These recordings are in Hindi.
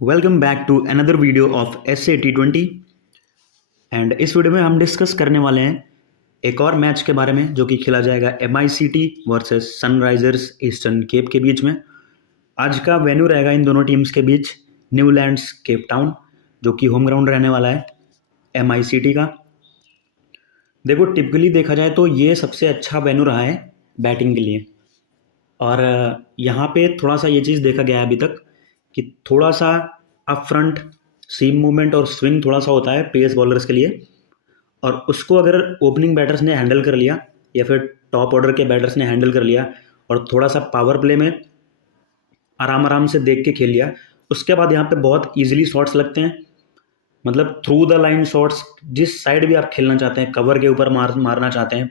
Welcome back to another video of S A T20। And इस वीडियो में हम डिस्कस करने वाले हैं एक और मैच के बारे में जो कि खेला जाएगा MICT versus Sunrisers Eastern Cape के बीच में। आज का वेन्यू रहेगा इन दोनों टीम्स के बीच न्यूलैंड्स केप टाउन, जो कि होम ग्राउंड रहने वाला है MICT का। देखो, टिपिकली देखा जाए तो ये सबसे अच्छा वेन्यू रहा है बैटिंग के लिए, और यहाँ पे थोड़ा सा ये चीज़ देखा गया है अभी तक कि थोड़ा सा अप फ्रंट सीम मूवमेंट और स्विंग थोड़ा सा होता है पेस बॉलर्स के लिए, और उसको अगर ओपनिंग बैटर्स ने हैंडल कर लिया या फिर टॉप ऑर्डर के बैटर्स ने हैंडल कर लिया और थोड़ा सा पावर प्ले में आराम आराम से देख के खेल लिया, उसके बाद यहाँ पे बहुत ईजिली शॉट्स लगते हैं। मतलब थ्रू द लाइन शॉट्स, जिस साइड भी आप खेलना चाहते हैं, कवर के ऊपर मारना चाहते हैं,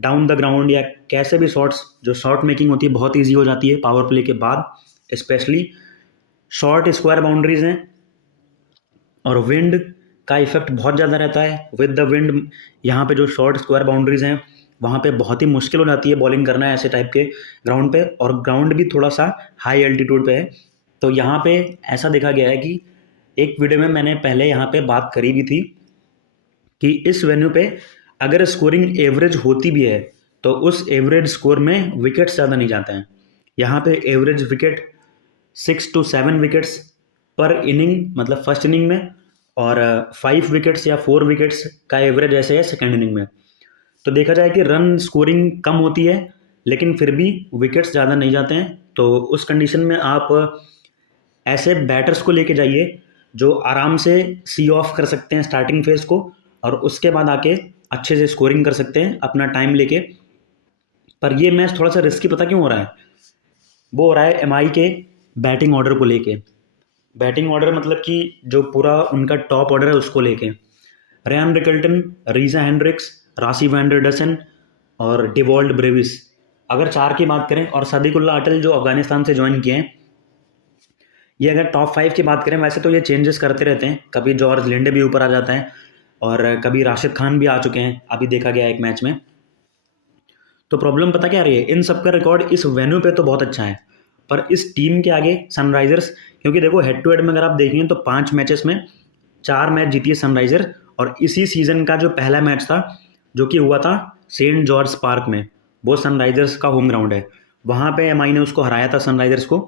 डाउन द ग्राउंड या कैसे भी शॉट्स, जो शॉट मेकिंग होती है बहुत ईजी हो जाती है पावर प्ले के बाद। स्पेशली शॉर्ट स्क्वायर बाउंड्रीज हैं और विंड का इफेक्ट बहुत ज़्यादा रहता है। विद द विंड यहाँ पे जो शॉर्ट स्क्वायर बाउंड्रीज हैं वहाँ पे बहुत ही मुश्किल हो जाती है बॉलिंग करना ऐसे टाइप के ग्राउंड पे, और ग्राउंड भी थोड़ा सा हाई एल्टीट्यूड पे है। तो यहाँ पे ऐसा देखा गया है कि एक वीडियो में मैंने पहले यहाँ पे बात करी भी थी कि इस वेन्यू पे अगर स्कोरिंग एवरेज होती भी है तो उस एवरेज स्कोर में विकेट्स ज़्यादा नहीं जाते हैं। यहाँ पे एवरेज विकेट 6 to 7 विकेट्स पर इनिंग, मतलब फर्स्ट इनिंग में, और 5 विकेट्स या 4 विकेट्स का एवरेज ऐसे है सेकेंड इनिंग में। तो देखा जाए कि रन स्कोरिंग कम होती है लेकिन फिर भी विकेट्स ज़्यादा नहीं जाते हैं। तो उस कंडीशन में आप ऐसे बैटर्स को लेके जाइए जो आराम से सी ऑफ कर सकते हैं स्टार्टिंग फेज को, और उसके बाद आके अच्छे से स्कोरिंग कर सकते हैं अपना टाइम लेके। पर ये मैच थोड़ा सा रिस्की पता क्यों हो रहा है? वो हो रहा है MI के बैटिंग ऑर्डर को लेके। बैटिंग ऑर्डर मतलब कि जो पूरा उनका टॉप ऑर्डर है उसको लेके रयान रिकल्टन, रीजा हेंड्रिक्स, रासी वैंडरडसन और डिवॉल्ड ब्रेविस, अगर चार की बात करें, और सदीकुल्ला अटल जो अफगानिस्तान से ज्वाइन किए हैं, ये अगर टॉप 5 की बात करें, वैसे तो ये चेंजेस करते रहते हैं, कभी जॉर्ज लिंडे भी ऊपर आ जाता है और कभी राशिद खान भी आ चुके हैं, अभी देखा गया एक मैच में। तो प्रॉब्लम पता क्या रही है, इन सब का रिकॉर्ड इस वेन्यू पे तो बहुत अच्छा है, पर इस टीम के आगे सनराइजर्स, क्योंकि देखो हेड टू हेड में अगर आप देखेंगे तो 5 मैचेस में 4 मैच जीती है सनराइजर, और इसी सीजन का जो पहला मैच था जो कि हुआ था सेंट जॉर्ज पार्क में, वो सनराइजर्स का होम ग्राउंड है, वहाँ पे MI ने उसको हराया था सनराइजर्स को,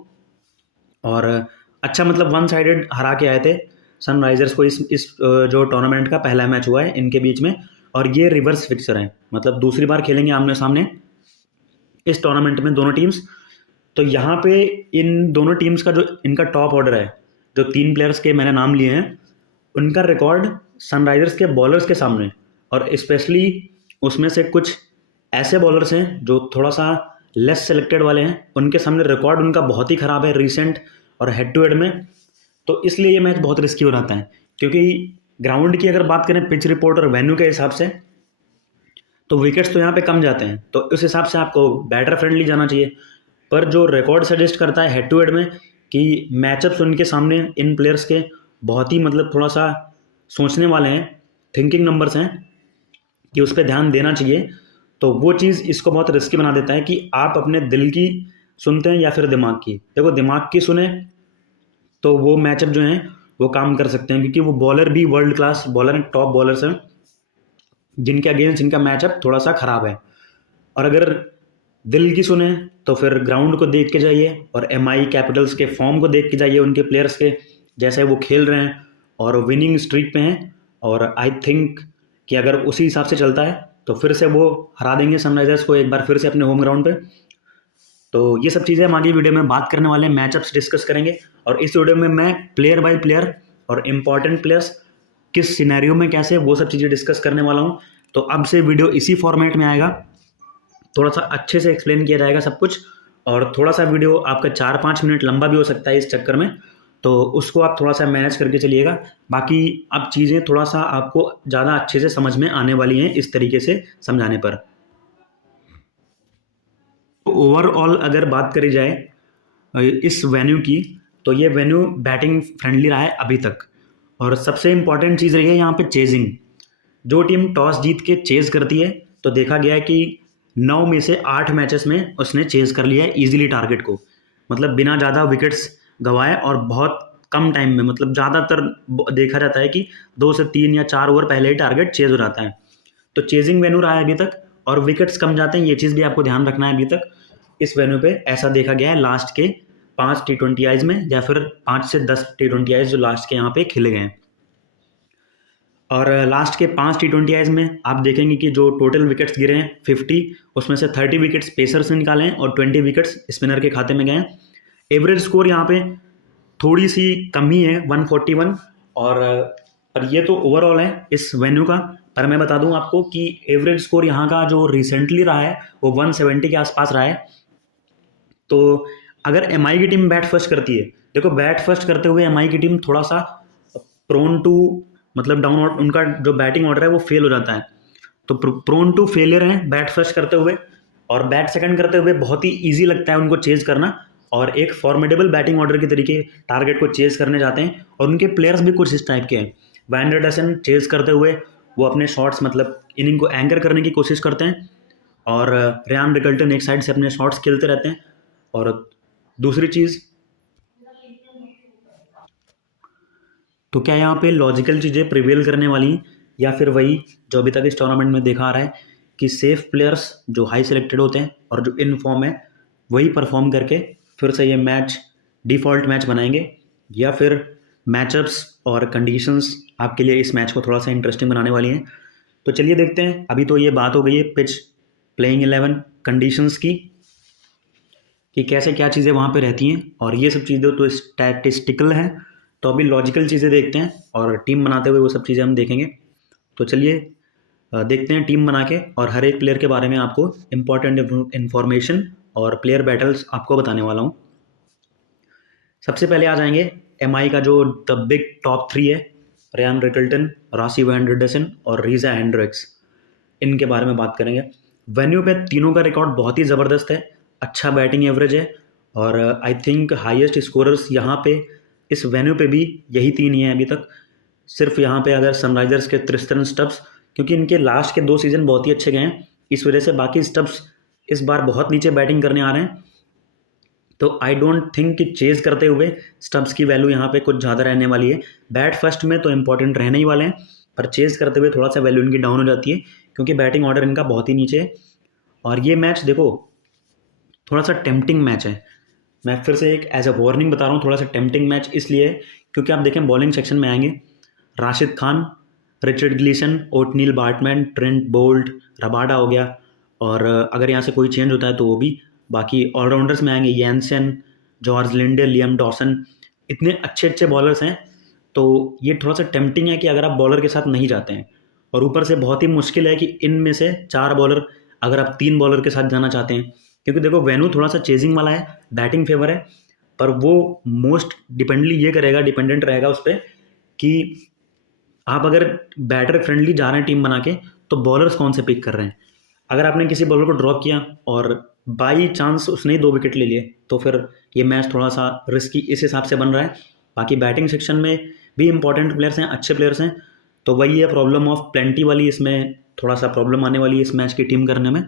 और अच्छा मतलब वन साइडेड हरा के आए थे सनराइजर्स को। इस जो टूर्नामेंट का पहला मैच हुआ है इनके बीच में, और ये रिवर्स फिक्सर है, मतलब दूसरी बार खेलेंगे आमने सामने इस टूर्नामेंट में दोनों टीम्स। तो यहाँ पे इन दोनों टीम्स का जो इनका टॉप ऑर्डर है, जो 3 प्लेयर्स के मैंने नाम लिए हैं, उनका रिकॉर्ड सनराइजर्स के बॉलर्स के सामने, और स्पेशली उसमें से कुछ ऐसे बॉलर्स हैं जो थोड़ा सा लेस सेलेक्टेड वाले हैं, उनके सामने रिकॉर्ड उनका बहुत ही ख़राब है रिसेंट और हेड टू हेड में। तो इसलिए ये मैच बहुत रिस्की हो जाता है, क्योंकि ग्राउंड की अगर बात करें पिच रिपोर्ट और वेन्यू के हिसाब से, तो विकेट्स तो यहाँ पे कम जाते हैं, तो उस हिसाब से आपको बैटर फ्रेंडली जाना चाहिए। पर जो रिकॉर्ड सजेस्ट करता है हेड टू हेड में कि मैचअप्स उनके सामने इन प्लेयर्स के बहुत ही मतलब थोड़ा सा सोचने वाले हैं, थिंकिंग नंबर्स हैं कि उस पर ध्यान देना चाहिए, तो वो चीज़ इसको बहुत रिस्की बना देता है कि आप अपने दिल की सुनते हैं या फिर दिमाग की। देखो, दिमाग की सुने तो वो मैचअप जो हैं वो काम कर सकते हैं, क्योंकि वो बॉलर भी वर्ल्ड क्लास बॉलर हैं, टॉप बॉलर्स हैं, जिनके अगेंस्ट इनका मैचअप थोड़ा सा ख़राब है। और अगर दिल की सुने तो फिर ग्राउंड को देख के जाइए और MI कैपिटल्स के फॉर्म को देख के जाइए, उनके प्लेयर्स के जैसे वो खेल रहे हैं और विनिंग स्ट्रीक पे हैं, और आई थिंक कि अगर उसी हिसाब से चलता है तो फिर से वो हरा देंगे सनराइजर्स को एक बार फिर से अपने होम ग्राउंड पे। तो ये सब चीज़ें हम आगे वीडियो में बात करने वाले हैं, मैचअप्स डिस्कस करेंगे, और इस वीडियो में मैं प्लेयर बाय प्लेयर और इम्पॉर्टेंट प्लेयर्स किस सिनेरियो में कैसे, वो सब चीज़ें डिस्कस करने वाला हूँ। तो अब से वीडियो इसी फॉर्मेट में आएगा, थोड़ा सा अच्छे से एक्सप्लेन किया जाएगा सब कुछ, और थोड़ा सा वीडियो आपका 4-5 मिनट लंबा भी हो सकता है इस चक्कर में, तो उसको आप थोड़ा सा मैनेज करके चलिएगा। बाकी अब चीज़ें थोड़ा सा आपको ज़्यादा अच्छे से समझ में आने वाली हैं इस तरीके से समझाने पर। ओवरऑल अगर बात करी जाए इस वेन्यू की, तो ये वेन्यू बैटिंग फ्रेंडली रहा है अभी तक, और सबसे इम्पॉर्टेंट चीज़ रही है यहाँ पे चेजिंग। जो टीम टॉस जीत के चेज़ करती है, तो देखा गया है कि 9 में से 8 मैचेस में उसने चेज़ कर लिया है ईजिली टारगेट को, मतलब बिना ज़्यादा विकेट्स गंवाए और बहुत कम टाइम में, मतलब ज़्यादातर देखा जाता है कि 2 से 3 या 4 ओवर पहले ही टारगेट चेज हो जाता है। तो चेजिंग वेन्यू रहा है अभी तक और विकेट्स कम जाते हैं, ये चीज़ भी आपको ध्यान रखना है। अभी तक इस वेन्यू पे ऐसा देखा गया है लास्ट के 5 T20 आईज में, या फिर 5 से 10 T20 आईज जो लास्ट के यहाँ पे खेले गए हैं। और लास्ट के 5 T20 आईज में आप देखेंगे कि जो टोटल विकेट्स गिरे हैं 50, उसमें से 30 विकेट्स पेसर्स ने निकाले हैं और 20 विकेट्स स्पिनर के खाते में गए हैं। एवरेज स्कोर यहाँ पे थोड़ी सी कम ही है 141, और पर ये तो ओवरऑल है इस वेन्यू का। पर मैं बता दूं आपको कि एवरेज स्कोर यहाँ का जो रिसेंटली रहा है वो 170 के आसपास रहा है। तो अगर एमआई की टीम बैट फर्स्ट करती है, देखो बैट फर्स्ट करते हुए एमआई की टीम थोड़ा सा प्रोन टू, मतलब डाउन, उनका जो बैटिंग ऑर्डर है वो फेल हो जाता है, तो प्रोन टू फेलियर है बैट फर्स्ट करते हुए। और बैट सेकंड करते हुए बहुत ही ईजी लगता है उनको चेज करना, और एक फॉर्मेडेबल बैटिंग ऑर्डर के तरीके टारगेट को चेज करने जाते हैं। और उनके प्लेयर्स भी कुछ इस टाइप के हैं। वैन एंडरसन चेज करते हुए वो अपने शॉट्स, मतलब इनिंग को एंकर करने की कोशिश करते हैं, और रियान रिकल्टन एक साइड से अपने शॉट्स खेलते रहते हैं। और दूसरी चीज़, तो क्या यहाँ पे लॉजिकल चीज़ें प्रिवेल करने वाली, या फिर वही जो अभी तक इस टूर्नामेंट में देखा आ रहा है कि सेफ प्लेयर्स जो हाई सिलेक्टेड होते हैं और जो इन फॉर्म है वही परफॉर्म करके फिर से ये मैच डिफ़ॉल्ट मैच बनाएंगे, या फिर मैचअप्स और कंडीशंस आपके लिए इस मैच को थोड़ा सा इंटरेस्टिंग बनाने वाली हैं। तो चलिए देखते हैं। अभी तो ये बात हो गई है पिच, प्लेइंग 11, कंडीशंस की, कि कैसे क्या चीज़ें वहाँ पे रहती हैं, और ये सब चीज़ें तो स्टैटिस्टिकल हैं। तो अभी लॉजिकल चीज़ें देखते हैं, और टीम बनाते हुए वो सब चीज़ें हम देखेंगे। तो चलिए देखते हैं टीम बना के, और हर एक प्लेयर के बारे में आपको इम्पॉर्टेंट इन्फॉर्मेशन और प्लेयर बैटल्स आपको बताने वाला हूँ। सबसे पहले आ जाएंगे एमआई का जो द बिग टॉप 3 है, Ryan Rickelton, Rassie van Anderson और रीजा हेंड्रिक्स, इनके बारे में बात करेंगे। वेन्यू पे तीनों का रिकॉर्ड बहुत ही ज़बरदस्त है, अच्छा बैटिंग एवरेज है, और आई थिंक हाईएस्ट स्कोरर्स यहाँ पे इस वेन्यू पे भी यही 3 ही हैं अभी तक। सिर्फ यहाँ पे अगर सनराइजर्स के ट्रिस्टन स्टब्स, क्योंकि इनके लास्ट के 2 सीज़न बहुत ही अच्छे गए हैं, इस वजह से बाकी स्टब्स इस बार बहुत नीचे बैटिंग करने आ रहे हैं। तो आई डोंट थिंक कि चेज करते हुए स्टब्स की वैल्यू यहाँ पे कुछ ज़्यादा रहने वाली है। बैट फर्स्ट में तो इंपॉर्टेंट रहने ही वाले हैं, पर चेज करते हुए थोड़ा सा वैल्यू इनकी डाउन हो जाती है, क्योंकि बैटिंग ऑर्डर इनका बहुत ही नीचे है। और ये मैच देखो थोड़ा सा टेम्पटिंग मैच है, मैं फिर से एक एज अ वार्निंग बता रहा हूँ, थोड़ा सा टेम्पटिंग मैच इसलिए है क्योंकि आप देखें बॉलिंग सेक्शन में आएंगे, Rashid Khan, Richard Gleeson, Ottneil Baartman, Trent Boult, Rabada हो गया, और अगर यहाँ से कोई चेंज होता है तो वो भी। बाकी ऑलराउंडर्स में आएंगे यैनसन, जॉर्ज लिंडे, लियम डॉसन, इतने अच्छे अच्छे बॉलर्स हैं। तो ये थोड़ा सा टेम्पटिंग है कि अगर आप बॉलर के साथ नहीं जाते हैं, और ऊपर से बहुत ही मुश्किल है कि इनमें से 4 बॉलर अगर आप 3 बॉलर के साथ जाना चाहते हैं, क्योंकि देखो वेन्यू थोड़ा सा चेजिंग वाला है, बैटिंग फेवर है, पर वो मोस्ट डिपेंडेंट रहेगा उस पर कि आप अगर बैटर फ्रेंडली जा रहे हैं टीम बना के, तो बॉलर्स कौन से पिक कर रहे हैं। अगर आपने किसी बॉलर को ड्रॉप किया और बाई चांस उसने ही 2 विकेट ले लिए, तो फिर ये मैच थोड़ा सा रिस्की इस हिसाब से बन रहा है। बाकी बैटिंग सेक्शन में भी इंपॉर्टेंट प्लेयर्स हैं, अच्छे प्लेयर्स हैं, तो वही है प्रॉब्लम ऑफ प्लेंटी वाली, इसमें थोड़ा सा प्रॉब्लम आने वाली है इस मैच की टीम करने में।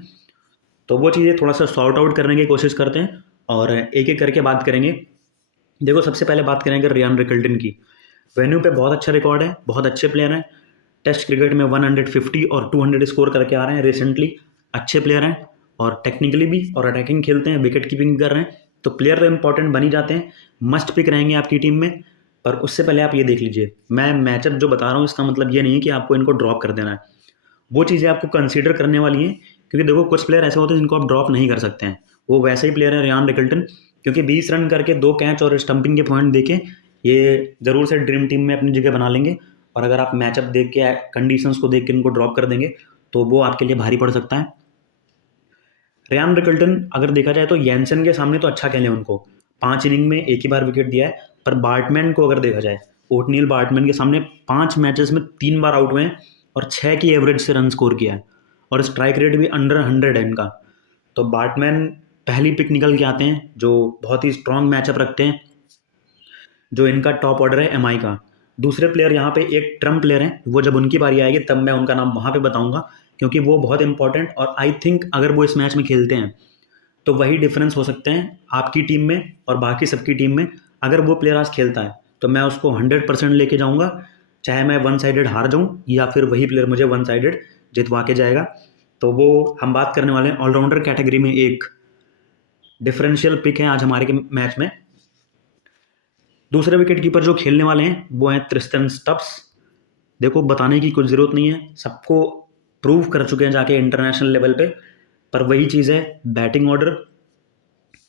तो वो चीज़ें थोड़ा सा सॉर्ट आउट करने की कोशिश करते हैं, और एक एक करके बात करेंगे। देखो सबसे पहले बात करेंगे रियान रिकल्टन की। वेन्यू पे बहुत अच्छा रिकॉर्ड है, बहुत अच्छे प्लेयर हैं, टेस्ट क्रिकेट में 150 और 200 स्कोर करके आ रहे हैं रिसेंटली, अच्छे प्लेयर हैं, और टेक्निकली भी और अटैकिंग खेलते हैं, विकेट कीपिंग कर रहे हैं, तो प्लेयर तो इंपॉर्टेंट बन ही जाते हैं, मस्ट पिक रहेंगे आपकी टीम में। पर उससे पहले आप ये देख लीजिए, मैं मैचअप जो बता रहा हूँ इसका मतलब ये नहीं है कि आपको इनको ड्रॉप कर देना है, वो चीज़ें आपको कंसीडर करने वाली हैं, क्योंकि देखो कुछ प्लेयर ऐसे होते हैं जिनको आप ड्रॉप नहीं कर सकते हैं। वो वैसे ही प्लेयर है रियान रिकल्टन, क्योंकि 20 रन करके 2 कैच और स्टंपिंग के पॉइंट देके ये ज़रूर से ड्रीम टीम में अपनी जगह बना लेंगे, और अगर आप मैचअप देख के कंडीशंस को देख के इनको ड्रॉप कर देंगे तो वो आपके लिए भारी पड़ सकता है। रियान रिकल्टन अगर देखा जाए तो यैनसन के सामने तो अच्छा खेले, उनको 5 इनिंग में एक ही बार विकेट दिया है, पर बार्टमैन को अगर देखा जाए, ओटनील बार्टमैन के सामने 5 मैचेस में 3 बार आउट हुए हैं, और 6 की एवरेज से रन स्कोर किया है, और स्ट्राइक रेट भी अंडर 100 है इनका। तो बार्टमैन पहली पिक निकल के आते हैं, जो बहुत ही स्ट्रॉन्ग मैचअप रखते हैं, जो इनका टॉप ऑर्डर है एमआई का। दूसरे प्लेयर यहाँ पे एक ट्रम्प प्लेयर हैं, वो जब उनकी बारी आएगी तब मैं उनका नाम वहाँ पे बताऊंगा, क्योंकि वो बहुत इंपॉर्टेंट, और आई थिंक अगर वो इस मैच में खेलते हैं तो वही डिफरेंस हो सकते हैं आपकी टीम में और बाकी सबकी टीम में। अगर वो प्लेयर आज खेलता है तो मैं उसको 100% लेके जाऊँगा, चाहे मैं वन साइडेड हार जाऊँ या फिर वही प्लेयर मुझे वन साइडेड जितवा के जाएगा। तो वो हम बात करने वाले हैं ऑलराउंडर कैटेगरी में। एक डिफरेंशियल पिक है आज हमारे के मैच में। दूसरे विकेट कीपर जो खेलने वाले हैं वो हैं ट्रिस्टन स्टब्स। देखो बताने की कुछ ज़रूरत नहीं है, सबको प्रूव कर चुके हैं जाके इंटरनेशनल लेवल पे। पर वही चीज़ है, बैटिंग ऑर्डर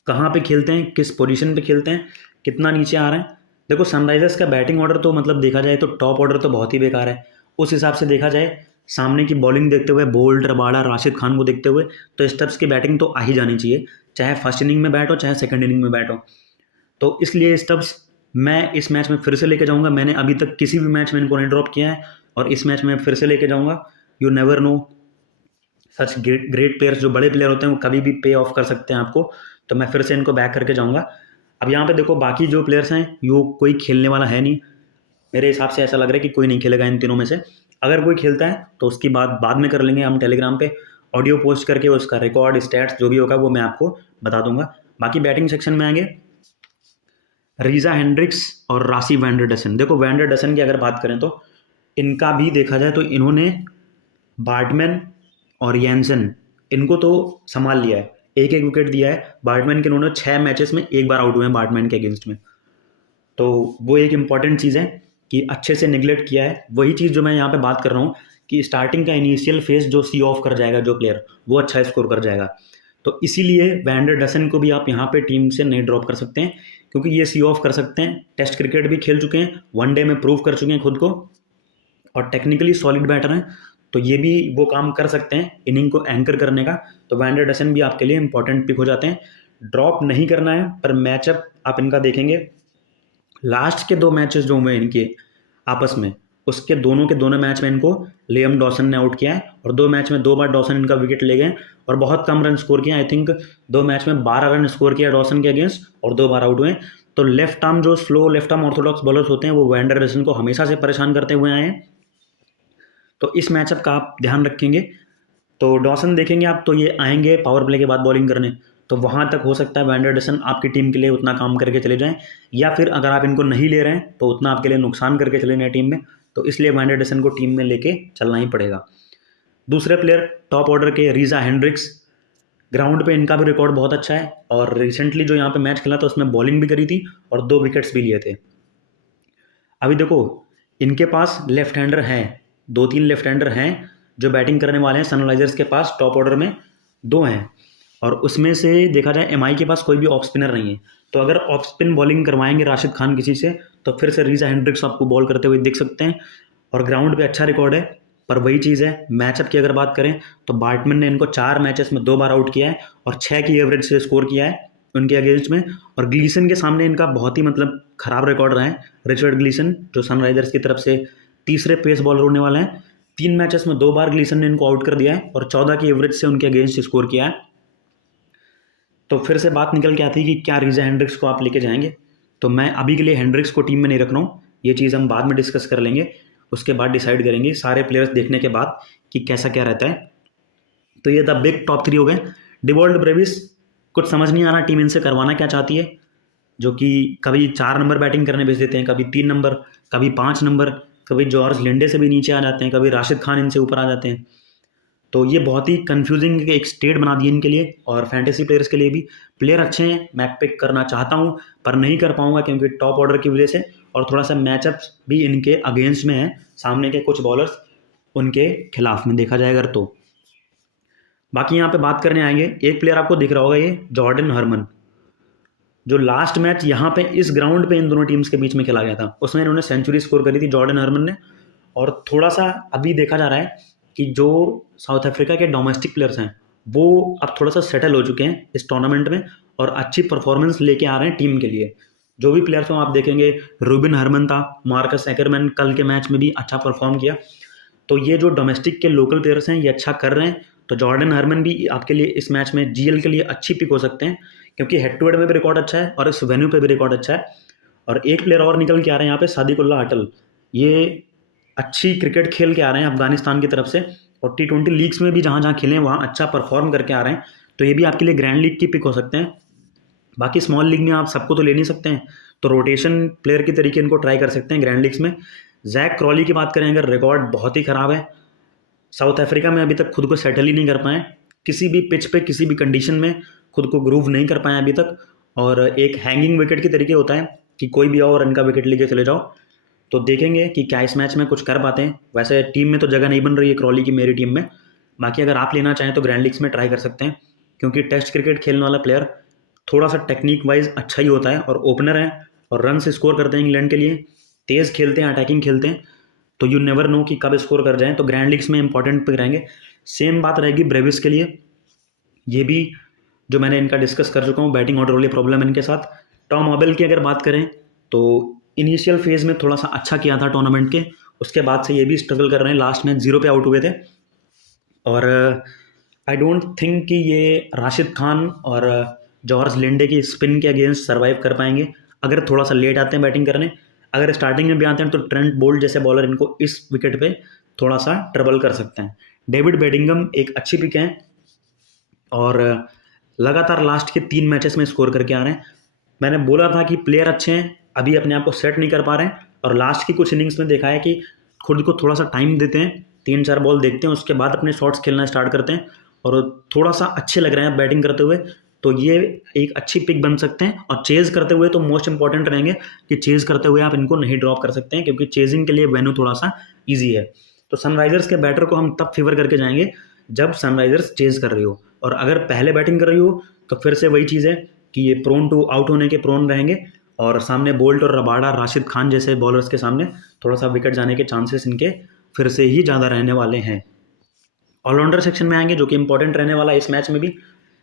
कहाँ पे खेलते हैं, किस पोजीशन पे खेलते हैं, कितना नीचे आ रहे हैं। देखो सनराइजर्स का बैटिंग ऑर्डर तो मतलब देखा जाए तो टॉप ऑर्डर तो बहुत ही बेकार है। उस हिसाब से देखा जाए सामने की बॉलिंग देखते हुए, बोल्ट, रबाड़ा, राशिद खान को देखते हुए, तो स्टब्स की बैटिंग तो आ ही जानी चाहिए, चाहे फर्स्ट इनिंग में बैट हो चाहे सेकंड इनिंग में बैट हो। तो इसलिए स्टब्स मैं इस मैच में फिर से लेके जाऊंगा। मैंने अभी तक किसी भी मैच में इनको नहीं ड्रॉप किया है और इस मैच में फिर से लेके जाऊंगा। You never know, such great players, जो बड़े प्लेयर होते हैं वो कभी भी पे ऑफ कर सकते हैं आपको। तो मैं फिर से इनको बैक करके जाऊंगा। अब यहाँ पे देखो बाकी जो प्लेयर्स हैं यो कोई खेलने वाला है नहीं, मेरे हिसाब से ऐसा लग रहा है कि कोई नहीं खेलेगा इन तीनों में से। अगर कोई खेलता है तो उसकी बात बाद में कर लेंगे हम टेलीग्राम पे ऑडियो पोस्ट करके, उसका रिकॉर्ड, स्टैट्स जो भी होगा वो मैं आपको बता दूंगा। बाकी बैटिंग सेक्शन में आएंगे रीजा हेंड्रिक्स और रासी वैंडर डसन। देखो वैंडर डसन की अगर बात करें तो इनका भी देखा जाए तो इन्होंने बार्टमैन और यैनसन इनको तो संभाल लिया है, एक एक विकेट दिया है। बार्टमैन के इन्होंने 6 मैचेस में एक बार आउट हुए हैं बार्टमैन के अगेंस्ट में। तो वो एक इंपॉर्टेंट चीज़ है कि अच्छे से निगलेक्ट किया है। वही चीज़ जो मैं यहाँ पे बात कर रहा हूँ कि स्टार्टिंग का इनिशियल फेज जो सी ऑफ कर जाएगा जो प्लेयर, वो अच्छा स्कोर कर जाएगा। तो इसीलिए वैंडर डसन को भी आप यहाँ पे टीम से नहीं ड्रॉप कर सकते हैं, क्योंकि ये सी ऑफ कर सकते हैं, टेस्ट क्रिकेट भी खेल चुके हैं, वनडे में प्रूव कर चुके हैं खुद को और टेक्निकली सॉलिड बैटर हैं। तो ये भी वो काम कर सकते हैं इनिंग को एंकर करने का। तो वैंडर डसन भी आपके लिए इंपॉर्टेंट पिक हो जाते हैं। ड्रॉप नहीं करना है, पर मैचअप आप इनका देखेंगे, लास्ट के 2 मैचेस जो हुए इनके आपस में, उसके दोनों के दोनों मैच में इनको लियम डॉसन ने आउट किया है और 2 मैच में 2 बार डॉसन इनका विकेट ले गए और बहुत कम रन स्कोर किया। आई थिंक 2 मैच में 12 रन स्कोर किया डॉसन के अगेंस्ट और 2 बार आउट हुए। तो लेफ्ट आर्म जो slow left arm Orthodox bowlers होते हैं वो वैंडर डसन को हमेशा से परेशान करते हुए आए हैं। तो इस मैचअप का आप ध्यान रखेंगे। तो डॉसन देखेंगे आप तो ये आएंगे पावर प्ले के बाद बॉलिंग करने, तो वहाँ तक हो सकता है वैंडर डसन आपकी टीम के लिए उतना काम करके चले जाएं, या फिर अगर आप इनको नहीं ले रहे हैं तो उतना आपके लिए नुकसान करके चले जाएं टीम में। तो इसलिए वैंडर डसन को टीम में लेके चलना ही पड़ेगा। दूसरे प्लेयर टॉप ऑर्डर के रीजा हेंड्रिक्स, ग्राउंड पे इनका भी रिकॉर्ड बहुत अच्छा है और रिसेंटली जो यहाँ पे मैच खेला था उसमें बॉलिंग भी करी थी और 2 विकेट्स भी लिए थे। अभी देखो इनके पास लेफ्ट हैंडर हैं, 2-3 लेफ्ट हैंडर हैं जो बैटिंग करने वाले हैं। सनराइजर्स के पास टॉप ऑर्डर में 2 हैं और उसमें से देखा जाए एमआई के पास कोई भी ऑफ स्पिनर नहीं है। तो अगर ऑफ स्पिन बॉलिंग करवाएंगे राशिद खान किसी से तो फिर से रीजा हेंड्रिक्स आपको बॉल करते हुए दिख सकते हैं और ग्राउंड पे अच्छा रिकॉर्ड है। पर वही चीज़ है, मैचअप की अगर बात करें तो बार्टमैन ने इनको 4 मैचेस में 2 बार आउट किया है और 6 की एवरेज से स्कोर किया है उनके अगेंस्ट में। और ग्लीसन के सामने इनका बहुत ही मतलब खराब रिकॉर्ड रहा है। रिचर्ड ग्लीसन जो सनराइजर्स की तरफ से तीसरे पेस बॉलर होने वाले हैं, 3 मैचेस में 2 बार ग्लीसन ने इनको आउट कर दिया है और 14 की एवरेज से उनके अगेंस्ट स्कोर किया है। तो फिर से बात निकल के आती है कि क्या रीजा हेंड्रिक्स को आप लेके जाएंगे। तो मैं अभी के लिए हेंड्रिक्स को टीम में नहीं रख रहा हूँ, ये चीज़ हम बाद में डिस्कस कर लेंगे, उसके बाद डिसाइड करेंगे सारे प्लेयर्स देखने के बाद कि कैसा क्या रहता है। तो ये द बिग टॉप 3 हो गए। डिवॉल्ट ब्रेविस, कुछ समझ नहीं आ रहा टीम इनसे करवाना क्या चाहती है, जो कि कभी 4 नंबर बैटिंग करने भेज देते हैं, कभी 3 नंबर, कभी 5 नंबर, कभी जॉर्ज लिंडे से भी नीचे आ जाते हैं, कभी राशिद खान इनसे ऊपर आ जाते हैं। तो ये बहुत ही कंफ्यूजिंग एक स्टेट बना दी इनके लिए और फैंटेसी प्लेयर्स के लिए भी। प्लेयर अच्छे हैं, मैं पिक करना चाहता हूँ पर नहीं कर पाऊंगा क्योंकि टॉप ऑर्डर की वजह से और थोड़ा सा मैचअप्स भी इनके अगेंस्ट में है, सामने के कुछ बॉलर्स उनके खिलाफ में देखा जाएगा। तो बाकी यहाँ पे बात करने आएंगे, एक प्लेयर आपको दिख रहा होगा ये जॉर्डन हरमन, जो लास्ट मैच यहाँ पे इस ग्राउंड पे इन दोनों टीम्स के बीच में खेला गया था उसमें इन्होंने सेंचुरी स्कोर करी थी जॉर्डन हरमन ने। और थोड़ा सा अभी देखा जा रहा है कि जो साउथ अफ्रीका के डोमेस्टिक प्लेयर्स हैं वो अब थोड़ा सा सेटल हो चुके हैं इस टूर्नामेंट में और अच्छी परफॉर्मेंस लेके आ रहे हैं टीम के लिए। जो भी प्लेयर्स हो आप देखेंगे, रूबिन हरमन था, मार्कस एक्करमैन कल के मैच में भी अच्छा परफॉर्म किया। तो ये जो डोमेस्टिक के लोकल प्लेयर्स हैं ये अच्छा कर रहे हैं। तो जॉर्डन हरमन भी आपके लिए इस मैच में जीएल के लिए अच्छी पिक हो सकते हैं क्योंकि हेड टू हेड में भी रिकॉर्ड अच्छा है और इस वेन्यू पे भी रिकॉर्ड अच्छा है। और एक प्लेयर और निकल के आ रहे हैं यहाँ पे, सादिकुल्लाह अटल, ये अच्छी क्रिकेट खेल के आ रहे हैं अफगानिस्तान की तरफ से और T20 लीग्स में भी जहाँ जहाँ खेले वहाँ अच्छा परफॉर्म करके आ रहे हैं। तो ये भी आपके लिए ग्रैंड लीग की पिक हो सकते हैं। बाकी स्मॉल लीग में आप सबको तो ले नहीं सकते हैं, तो रोटेशन प्लेयर की तरीके इनको ट्राई कर सकते हैं ग्रैंड लीग्स में। जैक क्रॉली की बात करें अगर, रिकॉर्ड बहुत ही ख़राब है। साउथ अफ्रीका में अभी तक खुद को सेटल ही नहीं कर पाए, किसी भी पिच पे किसी भी कंडीशन में खुद को ग्रूव नहीं कर पाए अभी तक। और एक हैंगिंग विकेट के तरीके होता है कि कोई भी आओ रन का विकेट लेके चले जाओ। तो देखेंगे कि क्या इस मैच में कुछ कर पाते हैं। वैसे टीम में तो जगह नहीं बन रही है क्रॉली की मेरी टीम में, बाकी अगर आप लेना चाहें तो ग्रैंड लीग्स में ट्राई कर सकते हैं, क्योंकि टेस्ट क्रिकेट खेलने वाला प्लेयर थोड़ा सा टेक्निक वाइज अच्छा ही होता है और ओपनर है और रन से स्कोर करते हैं इंग्लैंड के लिए, तेज़ खेलते हैं, अटैकिंग खेलते हैं, तो यू नेवर नो कि कब स्कोर कर जाएं। तो ग्रैंड लीग्स में इंपॉर्टेंट पिक रहेंगे। सेम बात रहेगी ब्रेविस के लिए, ये भी जो मैंने इनका डिस्कस कर चुका हूँ, बैटिंग ऑर्डर वाली प्रॉब्लम इनके साथ। टॉम हॉबल की अगर बात करें तो इनिशियल फेज में थोड़ा सा अच्छा किया था टूर्नामेंट के, उसके बाद से ये भी स्ट्रगल कर रहे हैं, लास्ट मैच 0 पे आउट हुए थे। और आई डोंट थिंक कि ये राशिद खान और जॉर्ज लिंडे की स्पिन के अगेंस्ट सर्वाइव कर पाएंगे अगर थोड़ा सा लेट आते हैं बैटिंग करने। अगर स्टार्टिंग में भी आते हैं तो ट्रेंट बोल्ट जैसे बॉलर इनको इस विकेट पे थोड़ा सा ट्रबल कर सकते हैं। डेविड बेडिंगम एक अच्छी पिक है और लगातार लास्ट के 3 मैचेस में स्कोर करके आ रहे हैं। मैंने बोला था कि प्लेयर अच्छे हैं, अभी अपने आप को सेट नहीं कर पा रहे हैं, और लास्ट की कुछ इनिंग्स में देखा है कि खुद को थोड़ा सा टाइम देते हैं, 3-4 बॉल देखते हैं, उसके बाद अपने शॉट्स खेलना स्टार्ट करते हैं और थोड़ा सा अच्छे लग रहे हैं बैटिंग करते हुए। तो ये एक अच्छी पिक बन सकते हैं। और चेज़ करते हुए तो मोस्ट इंपॉर्टेंट रहेंगे कि चेज़ करते हुए आप इनको नहीं ड्रॉप कर सकते हैं, क्योंकि चेजिंग के लिए वेन्यू थोड़ा सा ईजी है। तो सनराइजर्स के बैटर को हम तब फेवर करके जाएंगे जब सनराइजर्स चेज़ कर रही हो, और अगर पहले बैटिंग कर रही हो तो फिर से वही चीज़ है कि ये प्रोन टू आउट होने के प्रोन रहेंगे, और सामने बोल्ट और रबाडा, राशिद खान जैसे बॉलर्स के सामने थोड़ा सा विकेट जाने के चांसेस इनके फिर से ही ज़्यादा रहने वाले हैं। ऑलराउंडर सेक्शन में आएंगे जो कि इंपॉर्टेंट रहने वाला है इस मैच में भी।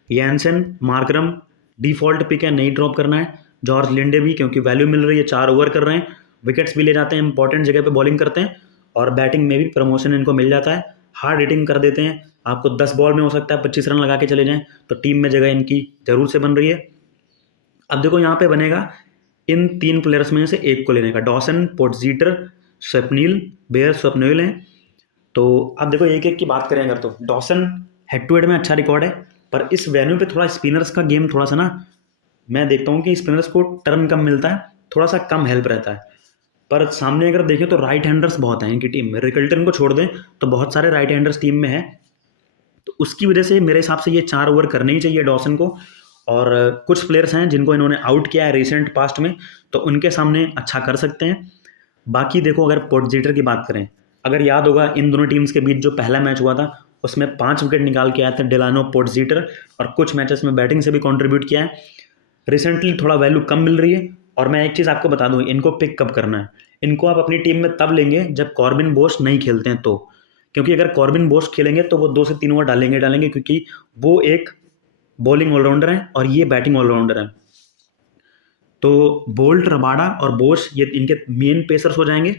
यानसन, मार्करम डिफॉल्ट पिक है, नहीं ड्रॉप करना है। जॉर्ज लिंडे भी, क्योंकि वैल्यू मिल रही है, 4 ओवर कर रहे हैं, विकेट्स भी ले जाते हैं, इंपॉर्टेंट जगह पे बॉलिंग करते हैं, और बैटिंग में भी प्रमोशन इनको मिल जाता है। हार्ड हिटिंग कर देते हैं, आपको 10 बॉल में हो सकता है 25 रन लगा के चले जाएं, तो टीम में जगह इनकी ज़रूर से बन रही है। अब देखो यहाँ पे बनेगा इन 3 प्लेयर्स में से एक को लेने का। डॉसन, पोर्टजीटर, स्वप्निल, बेयर स्वप्निल हैं। तो अब देखो एक एक की बात करें अगर, तो डॉसन हेड टू हेड में अच्छा रिकॉर्ड है, पर इस वेन्यू पे थोड़ा स्पिनर्स का गेम थोड़ा सा ना, मैं देखता हूँ कि स्पिनर्स को टर्न कम मिलता है, थोड़ा सा कम हेल्प रहता है। पर सामने अगर देखें तो राइट हैंडर्स बहुत हैं इनकी टीम में, रिकल्टन को छोड़ दें तो बहुत सारे राइट हैंडर्स टीम में हैं, तो उसकी वजह से मेरे हिसाब से ये 4 ओवर करने ही चाहिए डॉसन को। और कुछ प्लेयर्स हैं जिनको इन्होंने आउट किया है रिसेंट पास्ट में, तो उनके सामने अच्छा कर सकते हैं। बाकी देखो अगर पोर्टजीटर की बात करें, अगर याद होगा इन दोनों टीम्स के बीच जो पहला मैच हुआ था उसमें 5 विकेट निकाल के आए थे डिलानो, पोर्टजीटर, और कुछ मैचेस में बैटिंग से भी कंट्रीब्यूट किया है। रिसेंटली थोड़ा वैल्यू कम मिल रही है। और मैं एक चीज़ आपको बता दूं, इनको पिक कब करना है, इनको आप अपनी टीम में तब लेंगे जब कॉर्बिन बोस नहीं खेलते हैं तो, क्योंकि अगर कॉर्बिन बोस खेलेंगे तो वो 2 से 3 ओवर डालेंगे, क्योंकि वो एक बॉलिंग ऑलराउंडर हैं और ये बैटिंग ऑलराउंडर हैं। तो बोल्ट, रबाडा और बोस ये इनके मेन पेसर्स हो जाएंगे।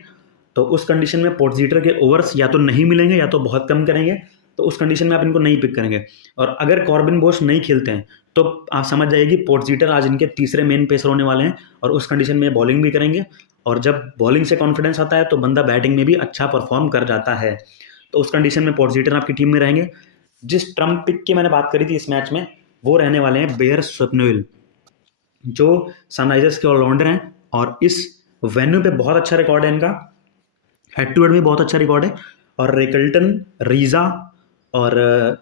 तो उस कंडीशन में पोर्टजीटर के ओवर्स या तो नहीं मिलेंगे या तो बहुत कम करेंगे, तो उस कंडीशन में आप इनको नहीं पिक करेंगे। और अगर कॉर्बिन बोस नहीं खेलते हैं तो आप समझ जाइए कि पोर्टजीटर आज इनके तीसरे मेन पेसर होने वाले हैं, और उस कंडीशन में बॉलिंग भी करेंगे, और जब बॉलिंग से कॉन्फिडेंस आता है तो बंदा बैटिंग में भी अच्छा परफॉर्म कर जाता है। तो उस कंडीशन में पोर्टजीटर आपकी टीम में रहेंगे। जिस ट्रम्प पिक की मैंने बात करी थी इस मैच में, वो रहने वाले हैं बेयर स्वप्निल, जो सनराइजर्स के ऑलराउंडर हैं, और इस वेन्यू पे बहुत अच्छा रिकॉर्ड है इनका, हेड टू हेड में बहुत अच्छा रिकॉर्ड है। और रिकल्टन, रीजा और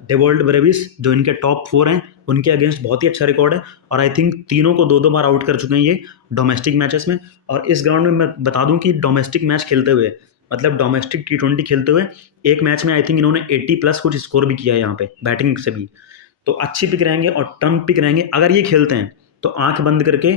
डेवोल्ट ब्रेविस जो इनके टॉप 4 हैं, उनके अगेंस्ट बहुत ही अच्छा रिकॉर्ड है, और आई थिंक तीनों को 2-2 बार आउट कर चुके हैं ये डोमेस्टिक मैचेस में। और इस ग्राउंड में मैं बता दूं कि डोमेस्टिक मैच खेलते हुए, मतलब डोमेस्टिक T20 खेलते हुए, एक मैच में आई थिंक इन्होंने 80+ कुछ स्कोर भी किया है यहाँ पे बैटिंग से भी। तो अच्छी पिक रहेंगे और ट्रम्प पिक रहेंगे। अगर ये खेलते हैं तो आंख बंद करके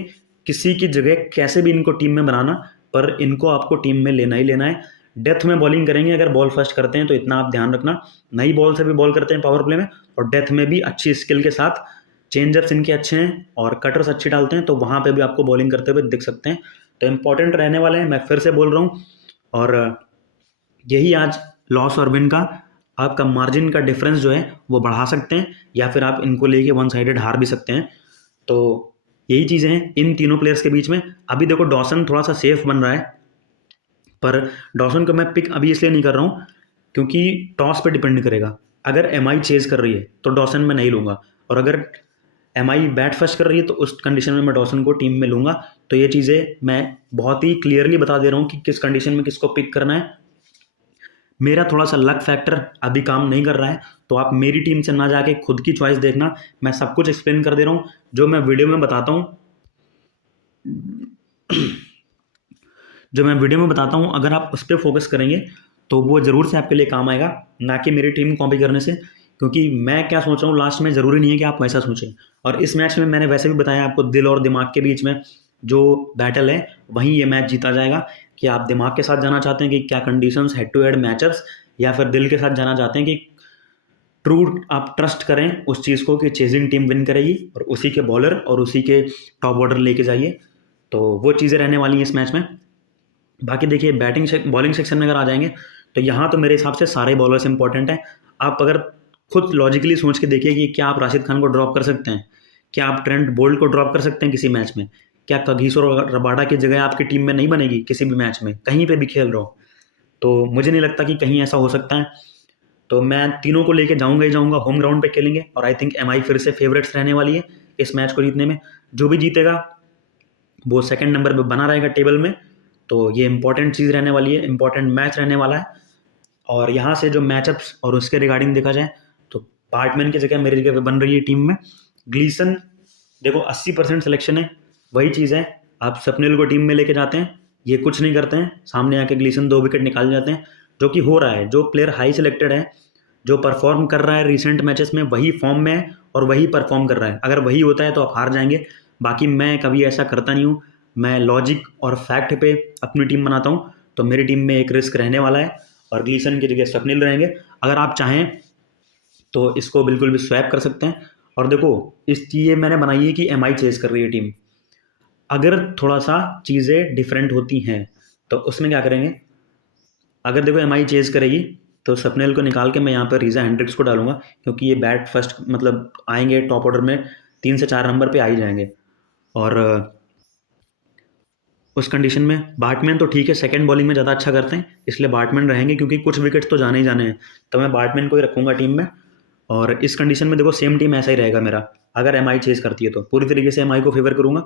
किसी की जगह कैसे भी इनको टीम में बनाना, पर इनको आपको टीम में लेना ही लेना है। डेथ में बॉलिंग करेंगे अगर बॉल फर्स्ट करते हैं तो, इतना आप ध्यान रखना। नई बॉल से भी बॉल करते हैं पावर प्ले में, और डेथ में भी अच्छी स्किल के साथ, चेंजर्स इनके अच्छे हैं और कटर्स अच्छी डालते हैं, तो वहाँ पे भी आपको बॉलिंग करते हुए दिख सकते हैं। तो इंपॉर्टेंट रहने वाले हैं, मैं फिर से बोल रहा हूँ। और यही आज लॉस और विन का आपका मार्जिन का डिफरेंस जो है वो बढ़ा सकते हैं, या फिर आप इनको लेके 1 साइडेड हार भी सकते हैं। तो यही चीज़ें हैं इन तीनों प्लेयर्स के बीच में। अभी देखो डॉसन थोड़ा सा सेफ बन रहा है, पर डॉसन को मैं पिक अभी इसलिए नहीं कर रहा हूँ क्योंकि टॉस पे डिपेंड करेगा। अगर MI चेज कर रही है तो डॉसन मैं नहीं लूँगा, और अगर एमआई बैट फर्स्ट कर रही है तो उस कंडीशन में मैं डॉसन को टीम में लूँगा। तो ये चीज़ें मैं बहुत ही क्लियरली बता दे रहा हूँ कि किस कंडीशन में किसको पिक करना है। मेरा थोड़ा सा लक फैक्टर अभी काम नहीं कर रहा है, तो आप मेरी टीम से ना जाके खुद की चॉइस देखना। मैं सब कुछ एक्सप्लेन कर दे रहा हूँ, जो मैं वीडियो में बताता हूँ अगर आप उस पर फोकस करेंगे तो वो ज़रूर से आपके लिए काम आएगा, ना कि मेरी टीम कॉपी करने से। क्योंकि मैं क्या सोच रहा हूँ लास्ट में, ज़रूरी नहीं है कि आप वैसा सोचें। और इस मैच में मैंने वैसे भी बताया आपको, दिल और दिमाग के बीच में जो बैटल है वहीं ये मैच जीता जाएगा। कि आप दिमाग के साथ जाना चाहते हैं कि क्या conditions, head to head matchups, या फिर दिल के साथ जाना चाहते हैं कि ट्रू आप ट्रस्ट करें उस चीज़ को कि चेजिंग टीम विन करेगी और उसी के बॉलर और उसी के टॉप ऑर्डर लेके जाइए। तो वो चीज़ें रहने वाली हैं इस मैच में। बाकी देखिए बॉलिंग सेक्शन में अगर आ जाएंगे तो यहाँ तो मेरे हिसाब से सारे बॉलर्स इंपॉर्टेंट हैं। आप अगर खुद लॉजिकली सोच के देखिए कि क्या आप राशिद खान को ड्रॉप कर सकते हैं, क्या आप ट्रेंट बोल्ट को ड्रॉप कर सकते हैं किसी मैच में, क्या कगिसो रबाडा की जगह आपकी टीम में नहीं बनेगी किसी भी मैच में, कहीं पे भी खेल रहा हो। तो मुझे नहीं लगता कि कहीं ऐसा हो सकता है। तो मैं तीनों को लेके जाऊंगा ही जाऊंगा, होम ग्राउंड पे खेलेंगे। और आई थिंक एमआई फिर से फेवरेट्स रहने वाली है इस मैच को जीतने में। जो भी जीतेगा वो सेकंड नंबर पे बना रहेगा टेबल में। तो ये इंपॉर्टेंट चीज़ रहने वाली है, इंपॉर्टेंट मैच रहने वाला है। और यहाँ से जो मैचअप्स और उसके रिगार्डिंग देखा जाए तो पार्टमैन की जगह मेरी जगह पे बन रही है टीम में ग्लीसन। देखो 80% सिलेक्शन है, वही चीज़ है। आप स्वप्निल को टीम में लेके जाते हैं, ये कुछ नहीं करते हैं, सामने आके ग्लीसन 2 विकेट निकाल जाते हैं, जो कि हो रहा है। जो प्लेयर हाई सिलेक्टेड है, जो परफॉर्म कर रहा है रिसेंट मैचेस में, वही फॉर्म में है और वही परफॉर्म कर रहा है। अगर वही होता है तो आप हार जाएंगे। बाकी मैं कभी ऐसा करता नहीं हूँ, मैं लॉजिक और फैक्ट पे अपनी टीम बनाता हूँ। तो मेरी टीम में एक रिस्क रहने वाला है और ग्लीसन की जगह स्वप्निल रहेंगे। अगर आप चाहें तो इसको बिल्कुल भी स्वैप कर सकते हैं। और देखो इस ये मैंने बनाई है कि एमआई चेस कर रही है टीम। अगर थोड़ा सा चीज़ें डिफरेंट होती हैं तो उसमें क्या करेंगे, अगर देखो एमआई चेज करेगी तो स्वप्निल को निकाल के मैं यहाँ पर रीजा हेंड्रिक्स को डालूंगा, क्योंकि ये बैट फर्स्ट मतलब आएंगे टॉप ऑर्डर में 3 से 4 नंबर पे आ ही जाएंगे। और उस कंडीशन में बार्टमैन तो ठीक है, सेकंड बॉलिंग में ज़्यादा अच्छा करते हैं, इसलिए बार्टमैन रहेंगे, क्योंकि कुछ विकेट्स तो जाने ही जाने हैं। तो मैं बार्टमैन को ही रखूँगा टीम में। और इस कंडीशन में देखो सेम टीम ऐसा ही रहेगा मेरा। अगर एमआई चेज करती है तो पूरी तरीके से एमआई को फेवर करूँगा।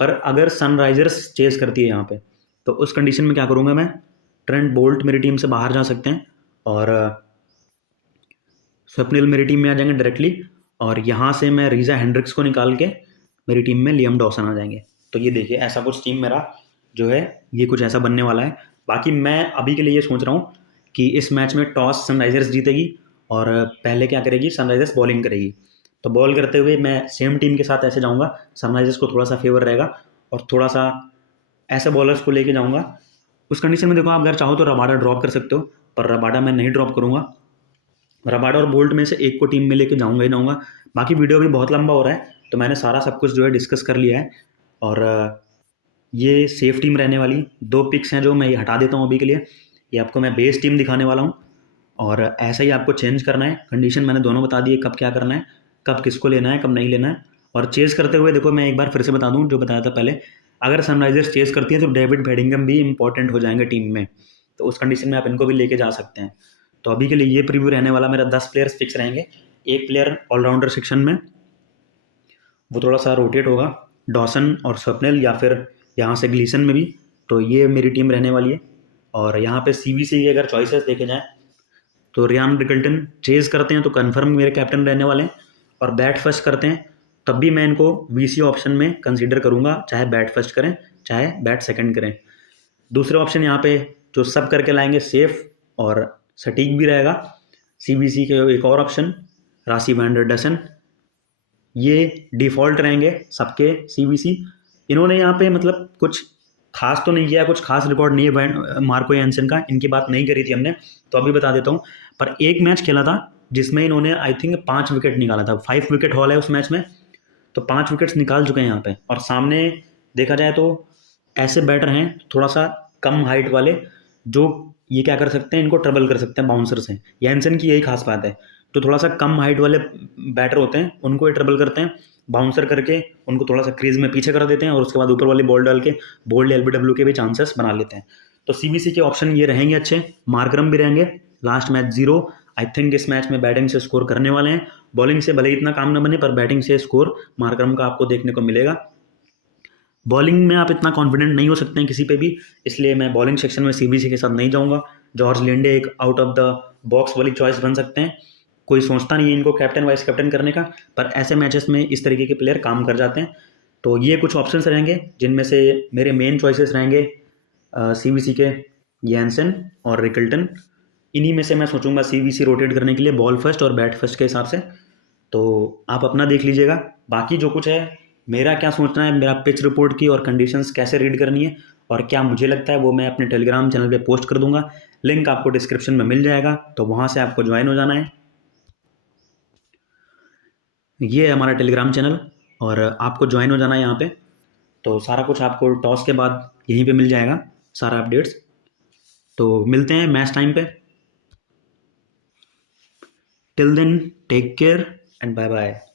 पर अगर सनराइजर्स चेज करती है यहाँ पे तो उस कंडीशन में क्या करूँगा मैं, ट्रेंट बोल्ट मेरी टीम से बाहर जा सकते हैं और स्वप्निल मेरी टीम में आ जाएंगे डायरेक्टली। और यहाँ से मैं रीजा हेंड्रिक्स को निकाल के मेरी टीम में लियम डॉसन आ जाएंगे। तो ये देखिए ऐसा कुछ टीम मेरा जो है ये कुछ ऐसा बनने वाला है। बाकी मैं अभी के लिए ये सोच रहा हूँ कि इस मैच में टॉस सनराइजर्स जीतेगी और पहले क्या करेगी, सनराइजर्स बॉलिंग करेगी। तो बॉल करते हुए मैं सेम टीम के साथ ऐसे जाऊँगा, सनराइजर्स को थोड़ा सा फेवर रहेगा और थोड़ा सा ऐसे बॉलर्स को लेके जाऊँगा। उस कंडीशन में देखो आप अगर चाहो तो रबाडा ड्रॉप कर सकते हो, पर रबाडा मैं नहीं ड्रॉप करूँगा। रबाडा और बोल्ट में से एक को टीम में लेके जाऊँगा ही जाऊँगा। बाकी वीडियो भी बहुत लंबा हो रहा है तो मैंने सारा सब कुछ जो है डिस्कस कर लिया है। और ये सेफ टीम रहने वाली 2 पिक्स हैं जो मैं ये हटा देता हूँ अभी के लिए। ये आपको मैं बेस टीम दिखाने वाला हूँ और ऐसा ही आपको चेंज करना है। कंडीशन मैंने दोनों बता दिए, कब क्या करना है, कब किसको लेना है, कब नहीं लेना है। और चेज़ करते हुए देखो मैं एक बार फिर से बता दूँ जो बताया था पहले, अगर सनराइजर्स चेज़ करती है तो डेविड बेडिंगम भी इंपॉर्टेंट हो जाएंगे टीम में। तो उस कंडीशन में आप इनको भी लेके जा सकते हैं। तो अभी के लिए ये प्रीव्यू रहने वाला, मेरा 10 प्लेयर्स फिक्स रहेंगे। एक प्लेयर ऑलराउंडर सेक्शन में वो थोड़ा सा रोटेट होगा, डॉसन और स्वप्निल या फिर यहाँ से ग्लीसन में भी। तो ये मेरी टीम रहने वाली है। और यहाँ पे सीबीसी की अगर चॉइसेस देखे जाएँ तो रियान रिकल्टन चेज़ करते हैं तो कन्फर्म मेरे कैप्टन रहने वाले हैं। और बैट फर्स्ट करते हैं तब भी मैं इनको वीसी ऑप्शन में कंसीडर करूँगा, चाहे बैट फर्स्ट करें चाहे बैट सेकंड करें। दूसरे ऑप्शन यहाँ पे जो सब करके लाएंगे सेफ और सटीक भी रहेगा, सीबीसी के एक और ऑप्शन राशि वैंडर डसन, ये डिफ़ॉल्ट रहेंगे सबके सीबीसी। इन्होंने यहाँ पे मतलब कुछ खास तो नहीं किया, कुछ खास रिकॉर्ड नहीं है मार्को यानसन का, इनकी बात नहीं करी थी हमने तो अभी बता देता हूँ। पर एक मैच खेला था जिसमें इन्होंने आई थिंक 5 विकेट निकाला था, 5 विकेट हॉल है उस मैच में, तो 5 विकेट्स निकाल चुके हैं यहाँ पे। और सामने देखा जाए तो ऐसे बैटर हैं थोड़ा सा कम हाइट वाले, जो ये क्या कर सकते हैं, इनको ट्रबल कर सकते हैं बाउंसर से। यानसन की यही खास बात है, तो थोड़ा सा कम हाइट वाले बैटर होते हैं उनको ये ट्रबल करते हैं, बाउंसर करके उनको थोड़ा सा क्रीज में पीछे कर देते हैं और उसके बाद ऊपर वाली बॉल डाल के बोल्ड एलबीडब्ल्यू के भी चांसेस बना लेते हैं। तो सीबीसी के ऑप्शन ये रहेंगे अच्छे, मार्करम भी रहेंगे, लास्ट मैच 0। आई थिंक इस मैच में बैटिंग से स्कोर करने वाले हैं, बॉलिंग से भले ही इतना काम ना बने पर बैटिंग से स्कोर मार्करम का आपको देखने को मिलेगा। बॉलिंग में आप इतना कॉन्फिडेंट नहीं हो सकते हैं किसी पे भी, इसलिए मैं बॉलिंग सेक्शन में सीबीसी के साथ नहीं जाऊंगा। जॉर्ज लिंडे एक आउट ऑफ द बॉक्स वाली चॉइस बन सकते हैं, कोई सोचता नहीं है इनको कैप्टन वाइस कैप्टन करने का, पर ऐसे मैचेस में इस तरीके के प्लेयर काम कर जाते हैं। तो ये कुछ ऑप्शंस रहेंगे जिनमें से मेरे मेन चॉइसेस रहेंगे सीबीसी के यैनसन और रिकल्टन। इन्हीं में से मैं सोचूंगा सीबीसी रोटेट करने के लिए बॉल फर्स्ट और बैट फर्स्ट के हिसाब से। तो आप अपना देख लीजिएगा, बाकी जो कुछ है मेरा क्या सोचना है, मेरा पिच रिपोर्ट की और कंडीशंस कैसे रीड करनी है और क्या मुझे लगता है, वो मैं अपने टेलीग्राम चैनल पे पोस्ट कर दूंगा। लिंक आपको डिस्क्रिप्शन में मिल जाएगा, तो वहाँ से आपको ज्वाइन हो जाना है। ये है हमारा टेलीग्राम चैनल और आपको ज्वाइन हो जाना है यहाँ पे। तो सारा कुछ आपको टॉस के बाद यहीं पे मिल जाएगा, सारा अपडेट्स। तो मिलते हैं मैच टाइम पे। Till then take care and bye bye.